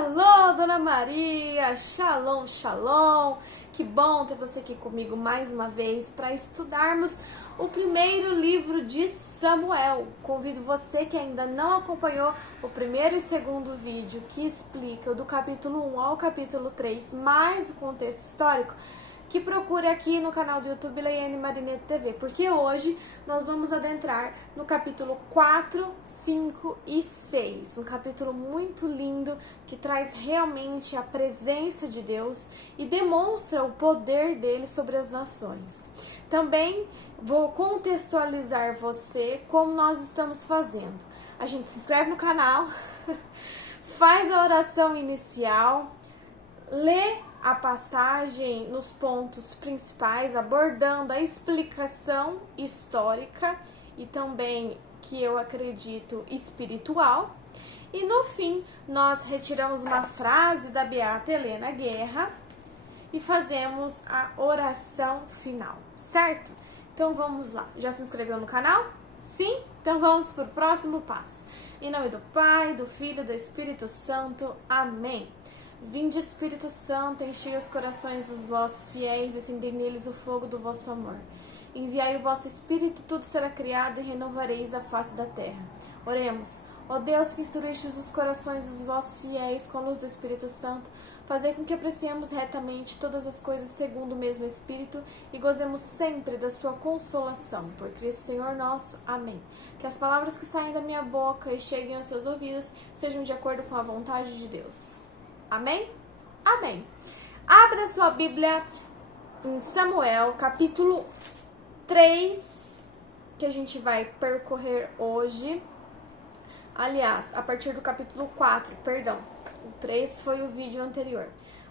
Alô, Dona Maria, shalom, shalom. Que bom ter você aqui comigo mais uma vez para estudarmos o primeiro livro de Samuel. Convido você que ainda não acompanhou o primeiro e segundo vídeo que explica do capítulo 1 ao capítulo 3, mais o contexto histórico, que procure aqui no canal do YouTube Leiane Marinette TV, porque hoje nós vamos adentrar no capítulo 4, 5 e 6, um capítulo muito lindo que traz realmente a presença de Deus e demonstra o poder dele sobre as nações. Também vou contextualizar você como nós estamos fazendo. A gente se inscreve no canal, faz a oração inicial, lê a passagem nos pontos principais, abordando a explicação histórica e também, que eu acredito, espiritual. E no fim, nós retiramos uma frase da Beata Helena Guerra e fazemos a oração final, certo? Então vamos lá. Já se inscreveu no canal? Sim? Então vamos para o próximo passo. Em nome do Pai, do Filho e do Espírito Santo. Amém. Vinde, Espírito Santo, enchei os corações dos vossos fiéis e acendei neles o fogo do vosso amor. Enviai o vosso Espírito, tudo será criado e renovareis a face da terra. Oremos. Ó Deus, que instruístes os corações dos vossos fiéis com a luz do Espírito Santo, fazei com que apreciemos retamente todas as coisas segundo o mesmo Espírito e gozemos sempre da sua consolação. Por Cristo Senhor nosso. Amém. Que as palavras que saem da minha boca e cheguem aos seus ouvidos sejam de acordo com a vontade de Deus. Amém? Amém. Abra sua Bíblia em Samuel, capítulo 3, que a gente vai percorrer hoje. Aliás, a partir do capítulo 4, perdão. O 3 foi o vídeo anterior.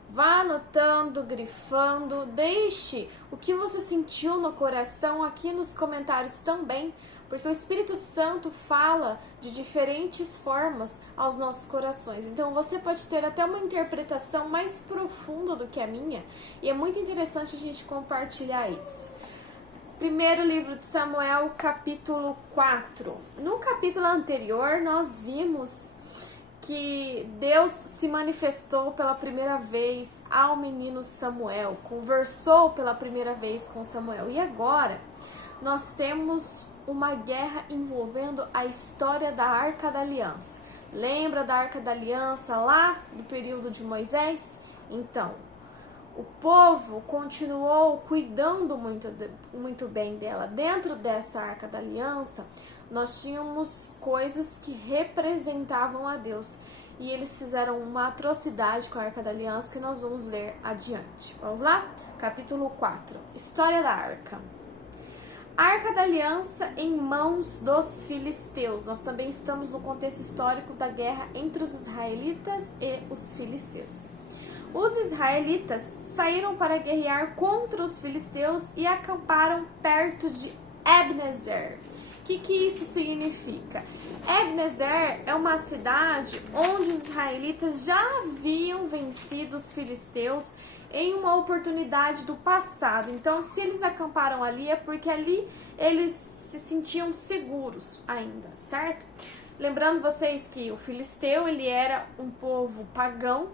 Vá anotando, grifando, deixe o que você sentiu no coração aqui nos comentários também, porque o Espírito Santo fala de diferentes formas aos nossos corações. Então você pode ter até uma interpretação mais profunda do que a minha, e é muito interessante a gente compartilhar isso. Primeiro livro de Samuel, capítulo 4. No capítulo anterior, nós vimos que Deus se manifestou pela primeira vez ao menino Samuel, conversou pela primeira vez com Samuel. E agora nós temos uma guerra envolvendo a história da Arca da Aliança. Lembra da Arca da Aliança lá no período de Moisés? Então, o povo continuou cuidando muito bem dela. Dentro dessa Arca da Aliança, nós tínhamos coisas que representavam a Deus. E eles fizeram uma atrocidade com a Arca da Aliança que nós vamos ler adiante. Vamos lá? Capítulo 4. História da Arca. Arca da Aliança em mãos dos filisteus. Nós também estamos no contexto histórico da guerra entre os israelitas e os filisteus. Os israelitas saíram para guerrear contra os filisteus e acamparam perto de Ebenezer. O que isso significa? Ebenezer é uma cidade onde os israelitas já haviam vencido os filisteus em uma oportunidade do passado. Então, se eles acamparam ali, é porque ali eles se sentiam seguros ainda, certo? Lembrando vocês que o filisteu, ele era um povo pagão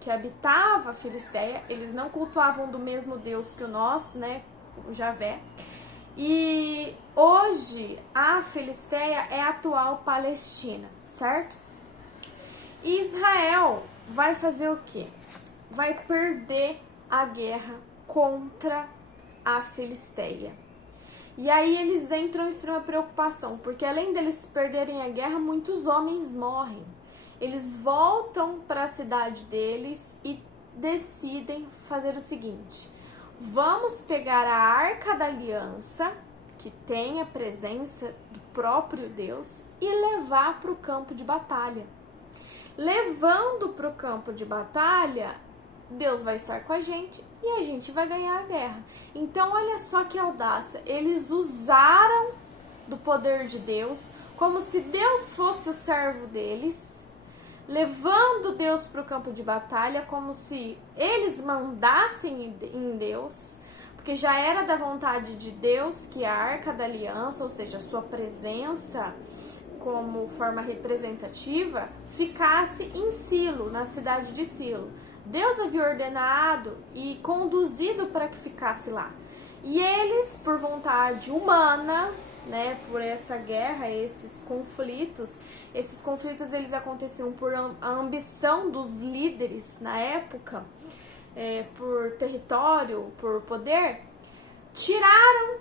que habitava a Filisteia. Eles não cultuavam do mesmo Deus que o nosso, né, o Javé. E hoje a Filisteia é a atual Palestina, certo? E Israel vai fazer o quê? Vai perder a guerra contra a Filisteia. E aí eles entram em extrema preocupação, porque além deles perderem a guerra, muitos homens morrem. Eles voltam para a cidade deles e decidem fazer o seguinte: vamos pegar a Arca da Aliança, que tem a presença do próprio Deus, e levar para o campo de batalha. Levando para o campo de batalha, Deus vai estar com a gente e a gente vai ganhar a guerra. Então, olha só que audácia. Eles usaram do poder de Deus, como se Deus fosse o servo deles, levando Deus para o campo de batalha, como se eles mandassem em Deus, porque já era da vontade de Deus que a Arca da Aliança, ou seja, a sua presença como forma representativa, ficasse em Silo, na cidade de Silo. Deus havia ordenado e conduzido para que ficasse lá. E eles, por vontade humana, né, por essa guerra, esses conflitos eles aconteciam por a ambição dos líderes na época, por território, por poder, tiraram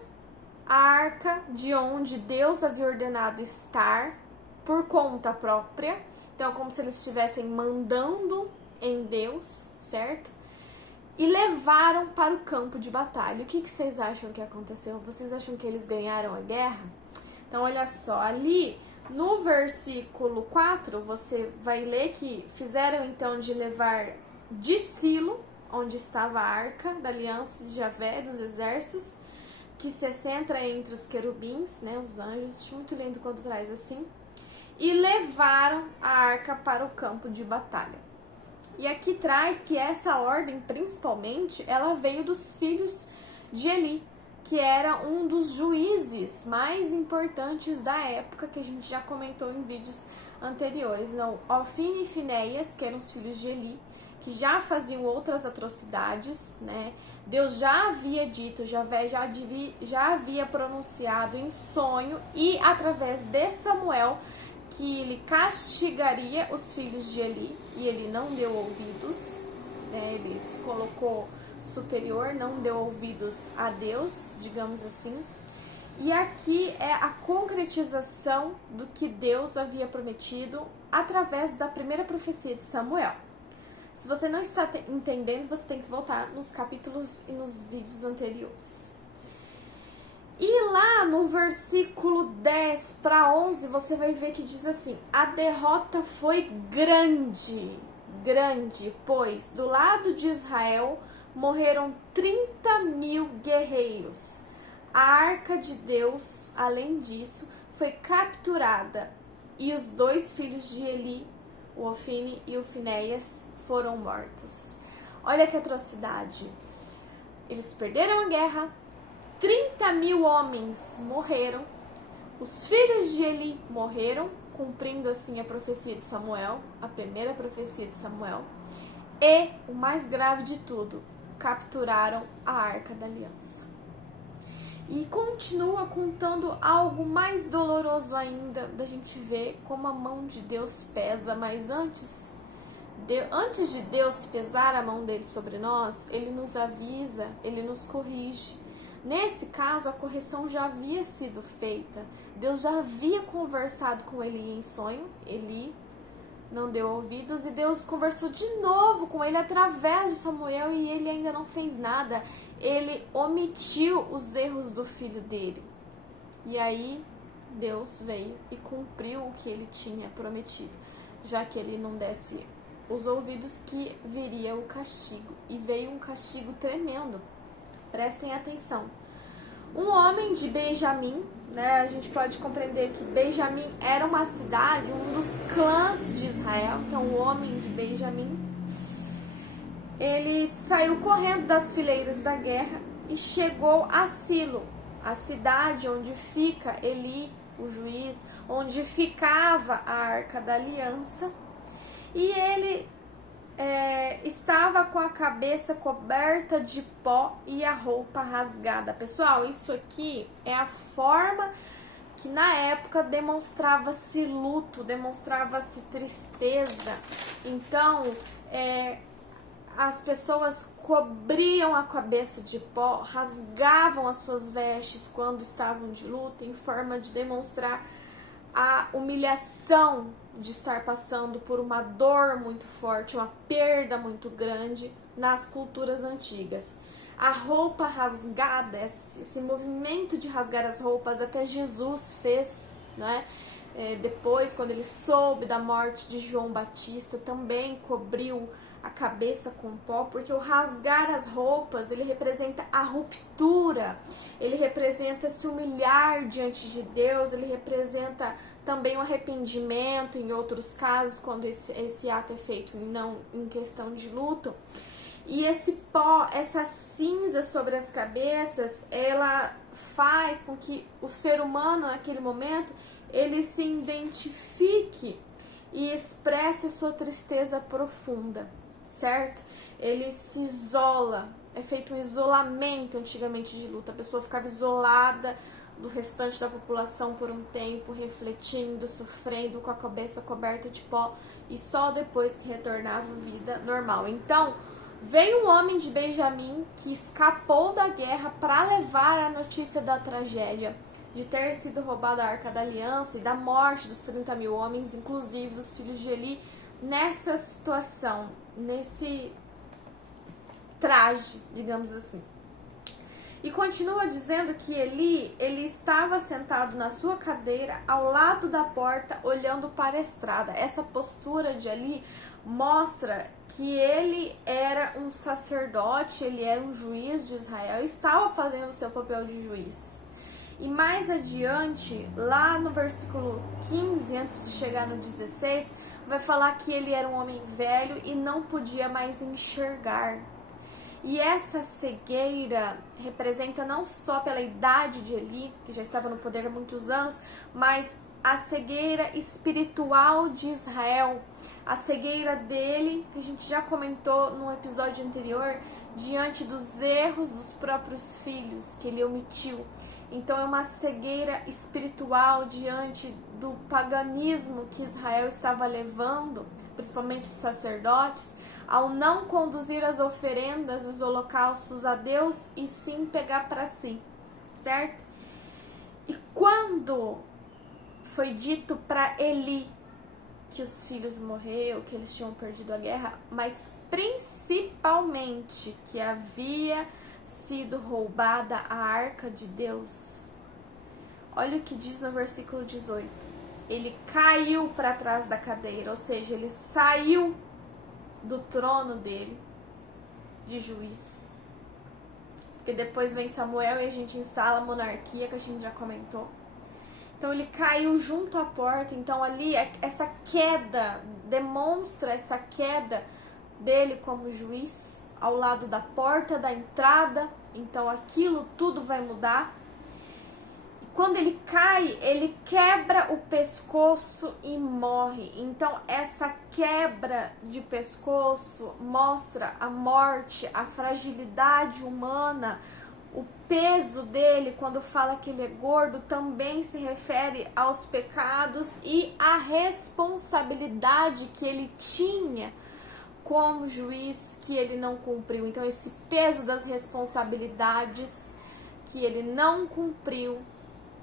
a arca de onde Deus havia ordenado estar por conta própria. Então, como se eles estivessem mandando em Deus, certo? E levaram para o campo de batalha. O que vocês acham que aconteceu? Vocês acham que eles ganharam a guerra? Então, olha só, ali no versículo 4, você vai ler que fizeram então de levar de Silo, onde estava a arca da aliança de Javé dos exércitos, que se centra entre os querubins, né, os anjos, muito lindo quando traz assim, e levaram a arca para o campo de batalha. E aqui traz que essa ordem, principalmente, ela veio dos filhos de Eli, que era um dos juízes mais importantes da época, que a gente já comentou em vídeos anteriores. Então, Ofni e Finéias, que eram os filhos de Eli, que já faziam outras atrocidades, né? Deus já havia dito, Javé já havia pronunciado em sonho e através de Samuel que ele castigaria os filhos de Eli, e ele não deu ouvidos, né? Ele se colocou superior, não deu ouvidos a Deus, digamos assim. E aqui é a concretização do que Deus havia prometido através da primeira profecia de Samuel. Se você não está entendendo, você tem que voltar nos capítulos e nos vídeos anteriores. E lá no versículo 10 para 11, você vai ver que diz assim: a derrota foi grande, pois do lado de Israel morreram 30.000 guerreiros. A arca de Deus, além disso, foi capturada e os 2 filhos de Eli, o Ofni e o Finéias, foram mortos. Olha que atrocidade. Eles perderam a guerra, 30.000 homens morreram, os filhos de Eli morreram, cumprindo assim a profecia de Samuel, a primeira profecia de Samuel, e, o mais grave de tudo, capturaram a Arca da Aliança. E continua contando algo mais doloroso ainda, da gente ver como a mão de Deus pesa, mas antes de Deus pesar a mão dele sobre nós, ele nos avisa, ele nos corrige. Nesse caso, a correção já havia sido feita. Deus já havia conversado com Eli em sonho. Eli não deu ouvidos e Deus conversou de novo com ele através de Samuel e ele ainda não fez nada. Ele omitiu os erros do filho dele. E aí, Deus veio e cumpriu o que ele tinha prometido. Já que ele não desse os ouvidos, que viria o castigo. E veio um castigo tremendo. Prestem atenção. Um homem de Benjamim, né, a gente pode compreender que Benjamim era uma cidade, um dos clãs de Israel. Então, o homem de Benjamim, ele saiu correndo das fileiras da guerra e chegou a Silo, a cidade onde fica Eli, o juiz, onde ficava a Arca da Aliança. E ele estava com a cabeça coberta de pó e a roupa rasgada. Pessoal, isso aqui é a forma que na época demonstrava-se luto, demonstrava-se tristeza. Então, as pessoas cobriam a cabeça de pó, rasgavam as suas vestes quando estavam de luto, em forma de demonstrar a humilhação de estar passando por uma dor muito forte, uma perda muito grande nas culturas antigas. A roupa rasgada, esse movimento de rasgar as roupas, até Jesus fez, né? Depois, quando ele soube da morte de João Batista, também cobriu a cabeça com pó, porque o rasgar as roupas, ele representa a ruptura, ele representa se humilhar diante de Deus, ele representa também o arrependimento, em outros casos, quando esse ato é feito não em questão de luto. E esse pó, essa cinza sobre as cabeças, ela faz com que o ser humano, naquele momento, ele se identifique e expresse sua tristeza profunda, certo? Ele se isola, é feito um isolamento antigamente de luta, a pessoa ficava isolada do restante da população por um tempo, refletindo, sofrendo, com a cabeça coberta de pó, e só depois que retornava à vida normal. Então, veio um homem de Benjamim que escapou da guerra para levar a notícia da tragédia, de ter sido roubada a Arca da Aliança e da morte dos 30.000 homens, inclusive dos filhos de Eli, nessa situação, nesse traje, digamos assim. E continua dizendo que Eli, ele estava sentado na sua cadeira ao lado da porta, olhando para a estrada. Essa postura de Eli mostra que ele era um sacerdote, ele era um juiz de Israel, estava fazendo seu papel de juiz. E mais adiante, lá no versículo 15, antes de chegar no 16, vai falar que ele era um homem velho e não podia mais enxergar. E essa cegueira representa não só pela idade de Eli, que já estava no poder há muitos anos, mas a cegueira espiritual de Israel, a cegueira dele, que a gente já comentou no episódio anterior, diante dos erros dos próprios filhos que ele omitiu. Então é uma cegueira espiritual diante do paganismo que Israel estava levando, principalmente os sacerdotes, ao não conduzir as oferendas, os holocaustos a Deus, e sim pegar para si, certo? E quando foi dito para Eli que os filhos morreram, que eles tinham perdido a guerra, mas principalmente que havia sido roubada a arca de Deus, olha o que diz no versículo 18. Ele caiu para trás da cadeira, ou seja, ele saiu do trono dele de juiz, porque depois vem Samuel e a gente instala a monarquia, que a gente já comentou. Então ele caiu junto à porta. Então ali essa queda demonstra essa queda dele como juiz ao lado da porta da entrada. Então aquilo tudo vai mudar. Quando ele cai, ele quebra o pescoço e morre. Então, essa quebra de pescoço mostra a morte, a fragilidade humana, o peso dele. Quando fala que ele é gordo, também se refere aos pecados e à responsabilidade que ele tinha como juiz, que ele não cumpriu. Então, esse peso das responsabilidades que ele não cumpriu,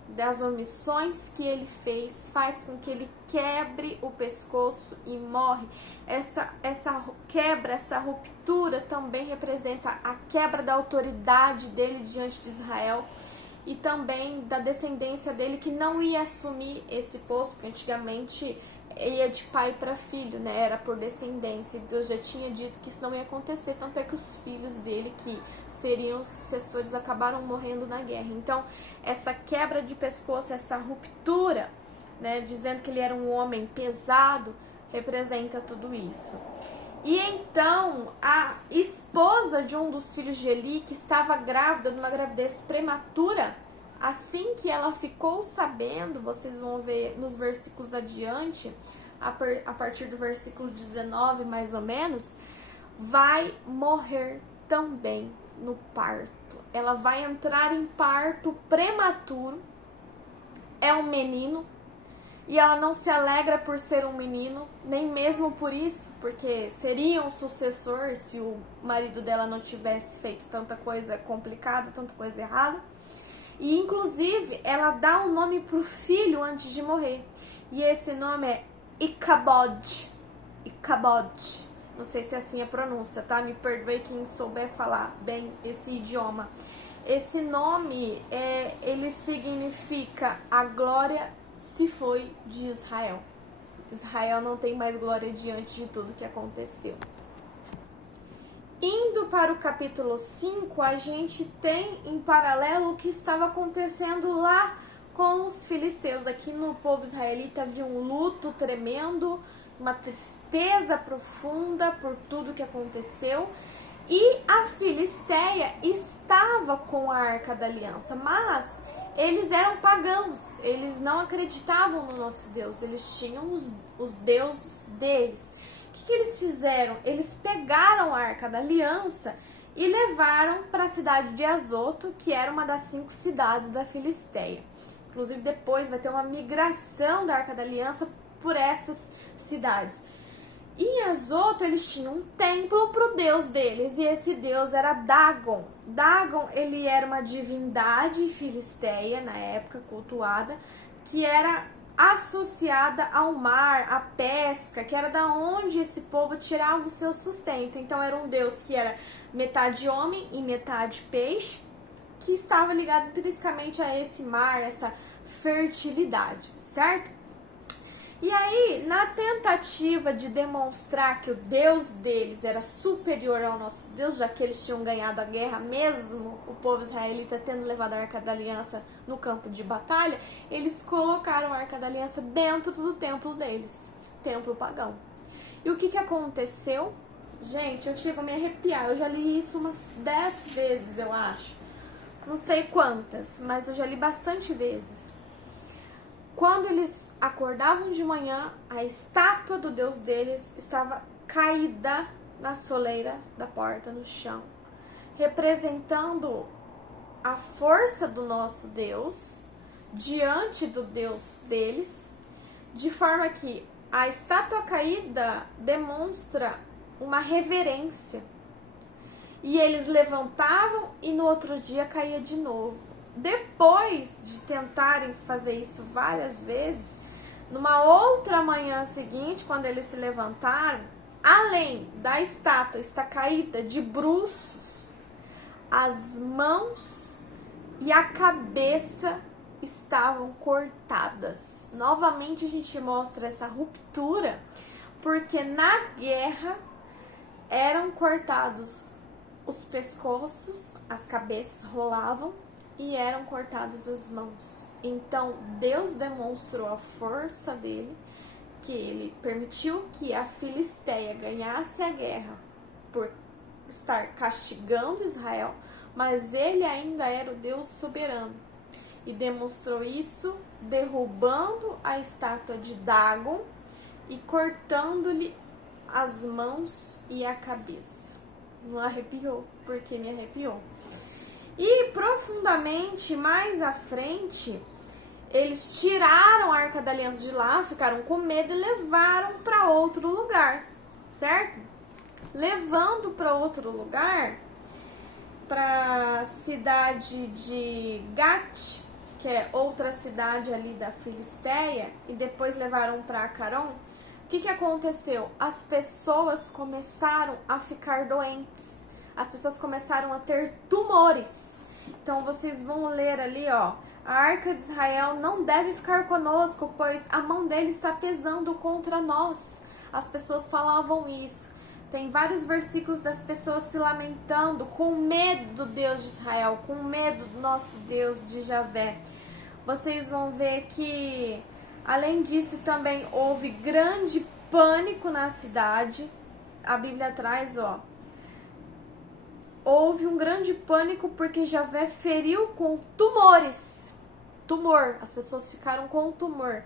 das omissões que ele fez, faz com que ele quebre o pescoço e morre. Essa quebra, essa ruptura também representa a quebra da autoridade dele diante de Israel e também da descendência dele, que não ia assumir esse posto, porque antigamente ia de pai para filho, né? Era por descendência. Deus já tinha dito que isso não ia acontecer, tanto é que os filhos dele, que seriam os sucessores, acabaram morrendo na guerra. Então, essa quebra de pescoço, essa ruptura, né, dizendo que ele era um homem pesado, representa tudo isso. E então, a esposa de um dos filhos de Eli, que estava grávida, de uma gravidez prematura, assim que ela ficou sabendo, vocês vão ver nos versículos adiante, a partir do versículo 19 mais ou menos, vai morrer também no parto. Ela vai entrar em parto prematuro, é um menino, e ela não se alegra por ser um menino, nem mesmo por isso, porque seria um sucessor se o marido dela não tivesse feito tanta coisa complicada, tanta coisa errada. E inclusive ela dá um nome pro filho antes de morrer. E esse nome é Icabod. Icabod. Não sei se é assim a pronúncia, tá? Me perdoe quem souber falar bem esse idioma. Esse nome, ele significa a glória se foi de Israel. Israel não tem mais glória diante de tudo que aconteceu. Indo para o capítulo 5, a gente tem em paralelo o que estava acontecendo lá com os filisteus. Aqui no povo israelita havia um luto tremendo, uma tristeza profunda por tudo que aconteceu. E a Filisteia estava com a Arca da Aliança, mas eles eram pagãos, eles não acreditavam no nosso Deus, eles tinham os deuses deles. O que eles fizeram? Eles pegaram a Arca da Aliança e levaram para a cidade de Azoto, que era uma das 5 cidades da Filisteia. Inclusive depois vai ter uma migração da Arca da Aliança por essas cidades. E em Azoto eles tinham um templo para o deus deles, e esse deus era Dagon. Dagon, ele era uma divindade filisteia, na época cultuada, que era associada ao mar, à pesca, que era da onde esse povo tirava o seu sustento. Então era um deus que era metade homem e metade peixe, que estava ligado intrinsecamente a esse mar, essa fertilidade, certo? E aí, na tentativa de demonstrar que o Deus deles era superior ao nosso Deus, já que eles tinham ganhado a guerra mesmo, o povo israelita tendo levado a Arca da Aliança no campo de batalha, eles colocaram a Arca da Aliança dentro do templo deles, templo pagão. E o que aconteceu? Gente, eu chego a me arrepiar, eu já li isso umas 10 vezes, eu acho. Não sei quantas, mas eu já li bastante vezes. Quando eles acordavam de manhã, a estátua do Deus deles estava caída na soleira da porta, no chão, representando a força do nosso Deus diante do Deus deles, de forma que a estátua caída demonstra uma reverência. E eles levantavam e no outro dia caía de novo. Depois de tentarem fazer isso várias vezes, numa outra manhã seguinte, quando eles se levantaram, além da estátua estar caída de bruços, as mãos e a cabeça estavam cortadas. Novamente a gente mostra essa ruptura, porque na guerra eram cortados os pescoços, as cabeças rolavam, e eram cortadas as mãos. Então Deus demonstrou a força dele, que ele permitiu que a Filisteia ganhasse a guerra por estar castigando Israel, mas ele ainda era o Deus soberano, e demonstrou isso derrubando a estátua de Dagon e cortando-lhe as mãos e a cabeça. Não arrepiou? Porque me arrepiou. E profundamente mais à frente, eles tiraram a Arca da Aliança de lá, ficaram com medo e levaram para outro lugar, certo? Levando para outro lugar, para a cidade de Gat, que é outra cidade ali da Filisteia, e depois levaram para Acaron. O que aconteceu? As pessoas começaram a ficar doentes. As pessoas começaram a ter tumores. Então vocês vão ler ali, ó, a Arca de Israel não deve ficar conosco, pois a mão dele está pesando contra nós. As pessoas falavam isso. Tem vários versículos das pessoas se lamentando, com medo do Deus de Israel, com medo do nosso Deus de Javé. Vocês vão ver que, além disso, também houve grande pânico na cidade. A Bíblia traz, ó, houve um grande pânico porque Javé feriu com tumores. Tumor, as pessoas ficaram com tumor.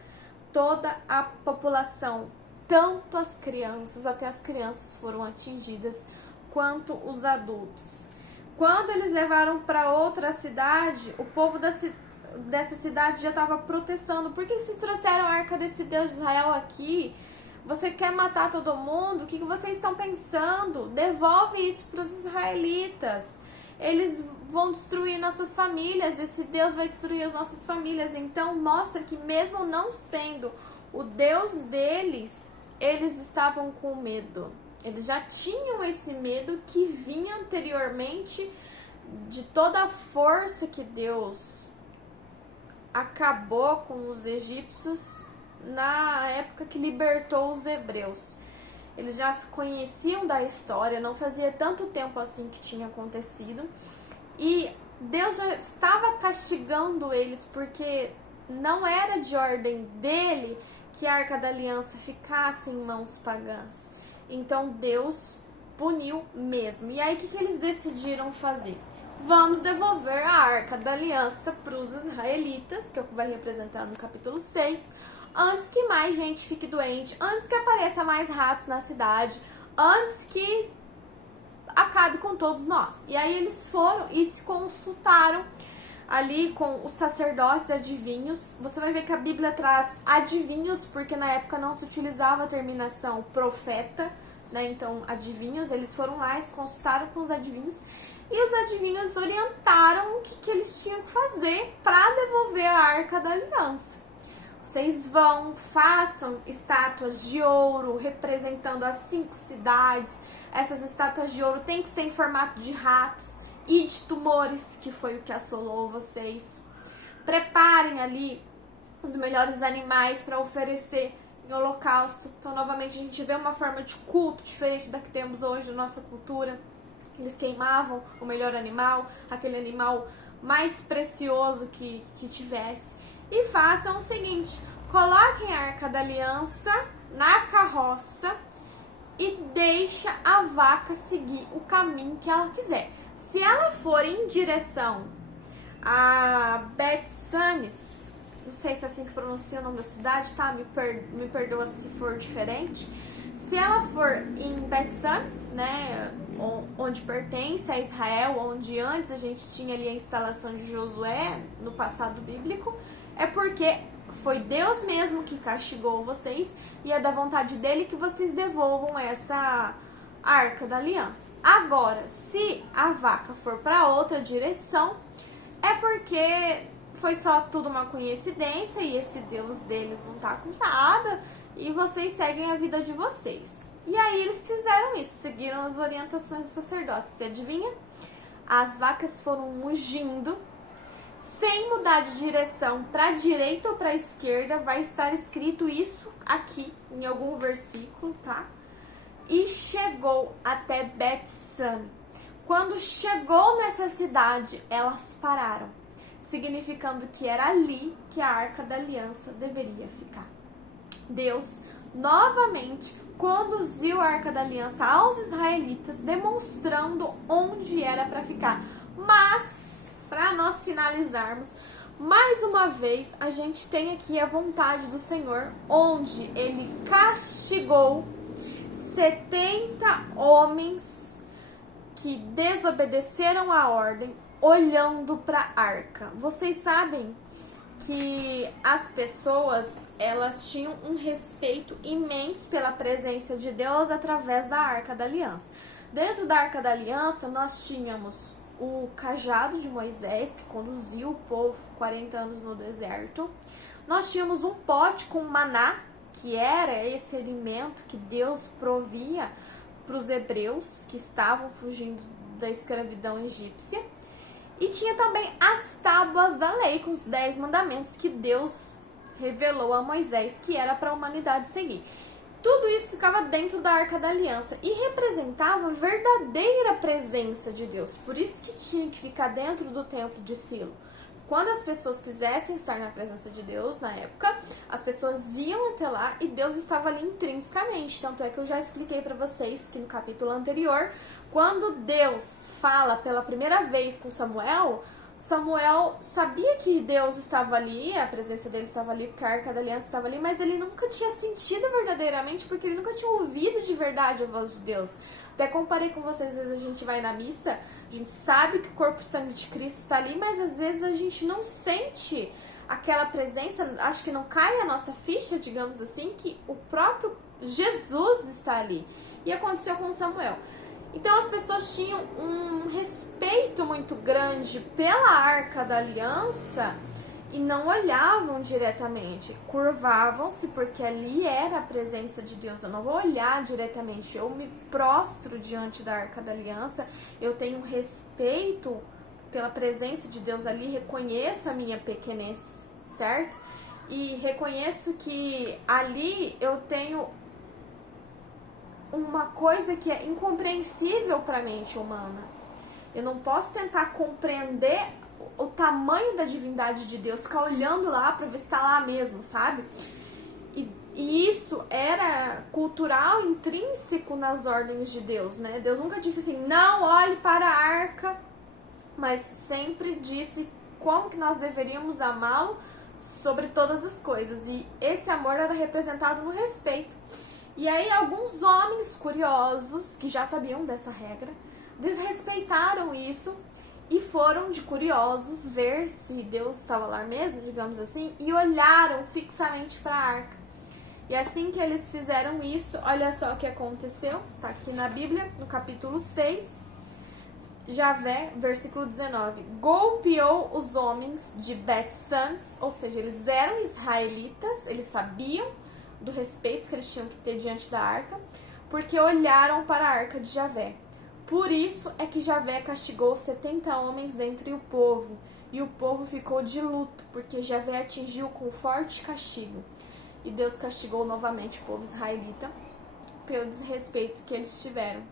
Toda a população, tanto as crianças, até as crianças foram atingidas, quanto os adultos. Quando eles levaram para outra cidade, o povo dessa cidade já estava protestando. Por que vocês trouxeram a Arca desse Deus de Israel aqui? Você quer matar todo mundo? O que vocês estão pensando? Devolve isso para os israelitas. Eles vão destruir nossas famílias. Esse Deus vai destruir as nossas famílias. Então mostra que mesmo não sendo o Deus deles, eles estavam com medo. Eles já tinham esse medo que vinha anteriormente de toda a força que Deus acabou com os egípcios na época que libertou os hebreus. Eles já conheciam da história, não fazia tanto tempo assim que tinha acontecido, e Deus já estava castigando eles, porque não era de ordem dele que a Arca da Aliança ficasse em mãos pagãs. Então Deus puniu mesmo. E aí o que eles decidiram fazer? vamos devolver a Arca da Aliança para os israelitas, que é o que vai representar no capítulo 6, antes que mais gente fique doente, antes que apareça mais ratos na cidade, antes que acabe com todos nós. E aí eles foram e se consultaram ali com os sacerdotes adivinhos. Você vai ver que a Bíblia traz adivinhos, porque na época não se utilizava a terminação profeta, né? Então, adivinhos, eles foram lá e se consultaram com os adivinhos. E os adivinhos orientaram o que eles tinham que fazer para devolver a Arca da Aliança. Vocês vão, façam estátuas de ouro representando as 5 cidades. Essas estátuas de ouro têm que ser em formato de ratos e de tumores, que foi o que assolou vocês. Preparem ali os melhores animais para oferecer em holocausto. Então, novamente, a gente vê uma forma de culto diferente da que temos hoje na nossa cultura. Eles queimavam o melhor animal, aquele animal mais precioso que tivesse. E façam o seguinte, coloquem a Arca da Aliança na carroça e deixa a vaca seguir o caminho que ela quiser. Se ela for em direção a Bet-Sames, não sei se é assim que pronuncia o nome da cidade, tá? Me perdoa se for diferente. Se ela for em Bet-Sames, né, onde pertence a Israel, onde antes a gente tinha ali a instalação de Josué no passado bíblico, é porque foi Deus mesmo que castigou vocês e é da vontade dele que vocês devolvam essa Arca da Aliança. Agora, se a vaca for para outra direção, é porque foi só tudo uma coincidência e esse Deus deles não tá com nada e vocês seguem a vida de vocês. E aí eles fizeram isso, seguiram as orientações dos sacerdotes. E adivinha? As vacas foram mugindo, sem mudar de direção para a direita ou para a esquerda. Vai estar escrito isso aqui em algum versículo, tá? E chegou até Bet-San. Quando chegou nessa cidade, elas pararam, significando que era ali que a Arca da Aliança deveria ficar. Deus novamente conduziu a Arca da Aliança aos israelitas, demonstrando onde era para ficar. Mas, para nós finalizarmos, mais uma vez, a gente tem aqui a vontade do Senhor, onde ele castigou 70 homens que desobedeceram a ordem, olhando para a arca. Vocês sabem que as pessoas, elas tinham um respeito imenso pela presença de Deus através da Arca da Aliança. Dentro da Arca da Aliança, nós tínhamos o cajado de Moisés, que conduziu o povo 40 anos no deserto. Nós tínhamos um pote com maná, que era esse alimento que Deus provia para os hebreus que estavam fugindo da escravidão egípcia. E tinha também as tábuas da lei, com os 10 mandamentos que Deus revelou a Moisés, que era para a humanidade seguir. Tudo isso ficava dentro da Arca da Aliança e representava a verdadeira presença de Deus. Por isso que tinha que ficar dentro do templo de Silo. Quando as pessoas quisessem estar na presença de Deus, na época, as pessoas iam até lá e Deus estava ali intrinsecamente. Tanto é que eu já expliquei para vocês que no capítulo anterior, quando Deus fala pela primeira vez com Samuel, Samuel sabia que Deus estava ali, a presença dele estava ali, porque a Arca da Aliança estava ali, mas ele nunca tinha sentido verdadeiramente, porque ele nunca tinha ouvido de verdade a voz de Deus. Até comparei com vocês, às vezes a gente vai na missa, a gente sabe que o corpo e sangue de Cristo está ali, mas às vezes a gente não sente aquela presença, acho que não cai a nossa ficha, digamos assim, que o próprio Jesus está ali. E aconteceu com Samuel. Então as pessoas tinham um respeito muito grande pela Arca da Aliança e não olhavam diretamente, curvavam-se porque ali era a presença de Deus. Eu não vou olhar diretamente, eu me prostro diante da Arca da Aliança, eu tenho respeito pela presença de Deus ali, reconheço a minha pequenez, certo? E reconheço que ali eu tenho uma coisa que é incompreensível para a mente humana. Eu não posso tentar compreender o tamanho da divindade de Deus, ficar olhando lá para ver se está lá mesmo, sabe? E isso era cultural, intrínseco nas ordens de Deus, né? Deus nunca disse assim, não olhe para a arca mas sempre disse como que nós deveríamos amá-lo sobre todas as coisas. E esse amor era representado no respeito. E aí alguns homens curiosos, que já sabiam dessa regra, desrespeitaram isso e foram de curiosos ver se Deus estava lá mesmo, digamos assim, e olharam fixamente para a arca. E assim que eles fizeram isso, olha só o que aconteceu, tá aqui na Bíblia, no capítulo 6, Javé, versículo 19, golpeou os homens de Bet-Sams, ou seja, eles eram israelitas, eles sabiam do respeito que eles tinham que ter diante da arca, porque olharam para a arca de Javé. Por isso é que Javé castigou 70 homens dentre o povo, e o povo ficou de luto, porque Javé atingiu com forte castigo. E Deus castigou novamente o povo israelita pelo desrespeito que eles tiveram.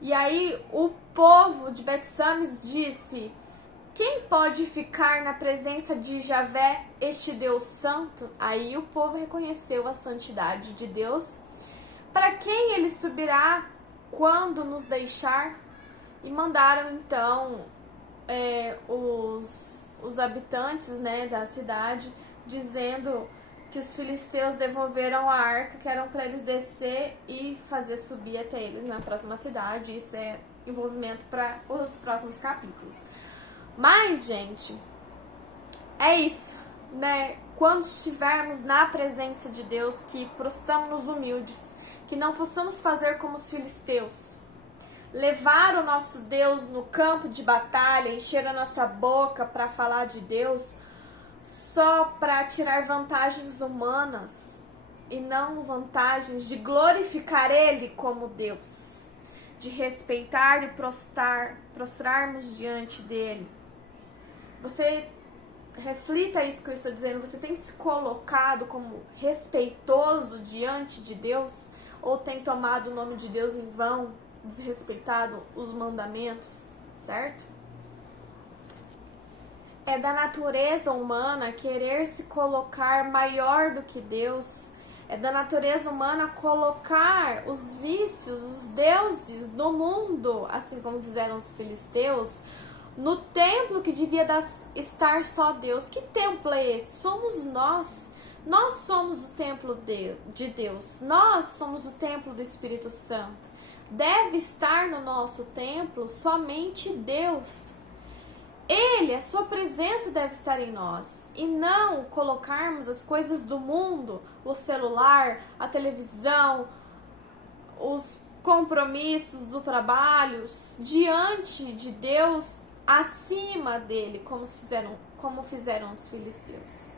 E aí o povo de Bet-Sames disse: quem pode ficar na presença de Javé, este Deus santo? Aí o povo reconheceu a santidade de Deus. Para quem ele subirá quando nos deixar? E mandaram então os habitantes, né, da cidade, dizendo que os filisteus devolveram a arca, que eram para eles descer e fazer subir até eles na próxima cidade. Isso é envolvimento para os próximos capítulos. Mas, gente, é isso, né? Quando estivermos na presença de Deus, que prostramos humildes, que não possamos fazer como os filisteus, levar o nosso Deus no campo de batalha, encher a nossa boca para falar de Deus, só para tirar vantagens humanas e não vantagens de glorificar Ele como Deus, de respeitar e prostrarmos diante dele. Você reflita isso que eu estou dizendo. Você tem se colocado como respeitoso diante de Deus? Ou tem tomado o nome de Deus em vão, desrespeitado os mandamentos, certo? É da natureza humana querer se colocar maior do que Deus. É da natureza humana colocar os vícios, os deuses do mundo, assim como fizeram os filisteus, no templo que devia estar só Deus. Que templo é esse? Somos nós. Nós somos o templo de Deus. Nós somos o templo do Espírito Santo. Deve estar no nosso templo somente Deus. Ele, a sua presença deve estar em nós. E não colocarmos as coisas do mundo, o celular, a televisão, os compromissos do trabalho, diante de Deus, acima dele, como fizeram os filisteus.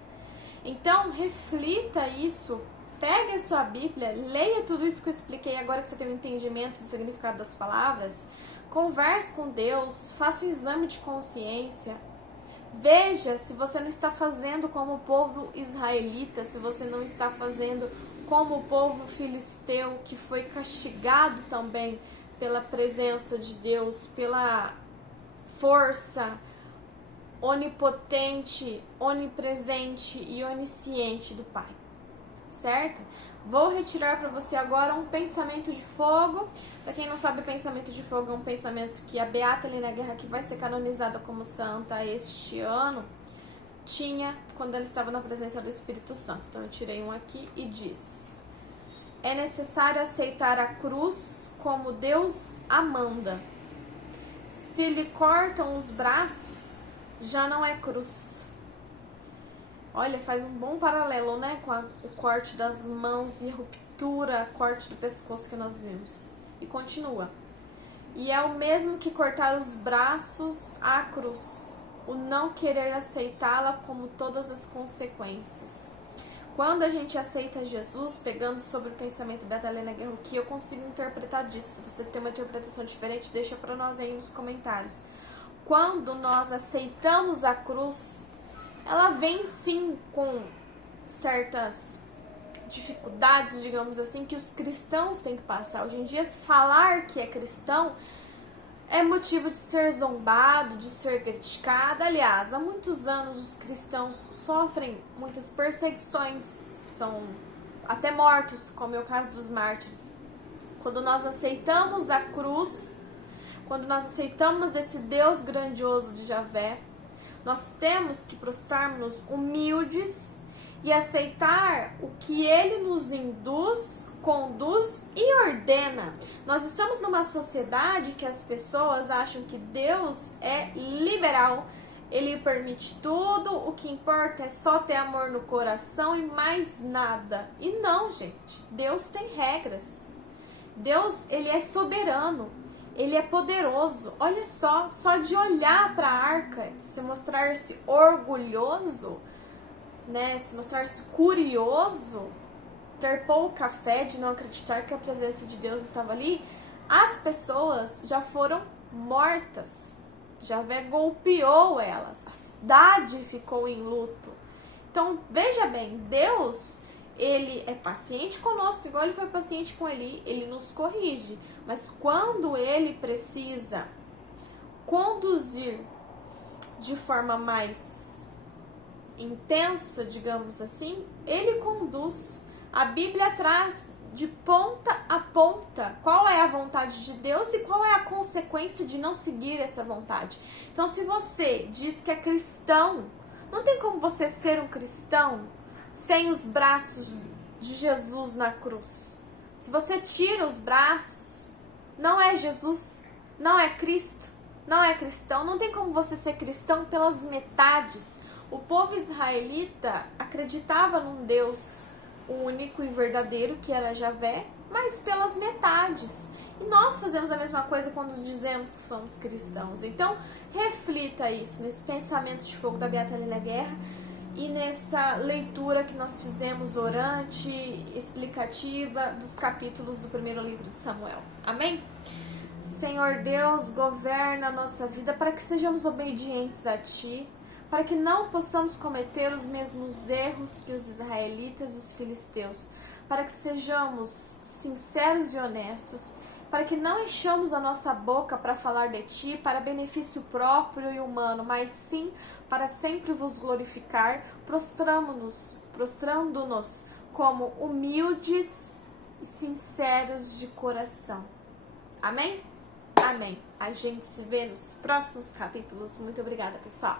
Então, reflita isso, pegue a sua Bíblia, leia tudo isso que eu expliquei agora que você tem um entendimento do significado das palavras, converse com Deus, faça um exame de consciência, veja se você não está fazendo como o povo israelita, se você não está fazendo como o povo filisteu, que foi castigado também pela presença de Deus, pela força onipotente, onipresente e onisciente do Pai, certo? Vou retirar para você agora um pensamento de fogo. Para quem não sabe, pensamento de fogo é um pensamento que a Beata Helena Guerra, que vai ser canonizada como santa este ano, tinha quando ela estava na presença do Espírito Santo. Então eu tirei um aqui e diz: é necessário aceitar a cruz como Deus a manda. Se lhe cortam os braços, já não é cruz. Olha, faz um bom paralelo, né, com o corte das mãos e a ruptura, corte do pescoço que nós vimos. E continua. E é o mesmo que cortar os braços à cruz, o não querer aceitá-la como todas as consequências. Quando a gente aceita Jesus, pegando sobre o pensamento da Beata Helena Guerra, o que eu consigo interpretar disso? Se você tem uma interpretação diferente, deixa para nós aí nos comentários. Quando nós aceitamos a cruz, ela vem sim com certas dificuldades, digamos assim, que os cristãos têm que passar. Hoje em dia, falar que é cristão é motivo de ser zombado, de ser criticado. Aliás, há muitos anos os cristãos sofrem muitas perseguições, são até mortos, como é o caso dos mártires. Quando nós aceitamos a cruz, quando nós aceitamos esse Deus grandioso de Javé, nós temos que prostrar-nos humildes e aceitar o que Ele nos induz, conduz e ordena. Nós estamos numa sociedade que as pessoas acham que Deus é liberal, Ele permite tudo, o que importa é só ter amor no coração e mais nada. E não, gente, Deus tem regras. Deus, Ele é soberano, Ele é poderoso. Olha só de olhar para a arca, se mostrar-se orgulhoso, né, se mostrar-se curioso, ter pouca fé de não acreditar que a presença de Deus estava ali, as pessoas já foram mortas. Javé golpeou elas, a cidade ficou em luto. Então, veja bem, Deus, Ele é paciente conosco, igual Ele foi paciente com Ele nos corrige. Mas quando Ele precisa conduzir de forma mais intensa, digamos assim, Ele conduz. A Bíblia traz de ponta a ponta qual é a vontade de Deus e qual é a consequência de não seguir essa vontade. Então, se você diz que é cristão, não tem como você ser um cristão sem os braços de Jesus na cruz. Se você tira os braços, não é Jesus, não é Cristo, não é cristão. Não tem como você ser cristão pelas metades. O povo israelita acreditava num Deus único e verdadeiro, que era Javé, mas pelas metades. E nós fazemos a mesma coisa quando dizemos que somos cristãos. Então, reflita isso nesse pensamento de fogo da Beata Lélia Guerra e nessa leitura que nós fizemos orante, explicativa dos capítulos do primeiro livro de Samuel. Amém? Senhor Deus, governa a nossa vida para que sejamos obedientes a Ti, para que não possamos cometer os mesmos erros que os israelitas e os filisteus, para que sejamos sinceros e honestos, para que não enchamos a nossa boca para falar de Ti, para benefício próprio e humano, mas sim para sempre vos glorificar, prostrando-nos como humildes e sinceros de coração. Amém? Amém. A gente se vê nos próximos capítulos. Muito obrigada, pessoal.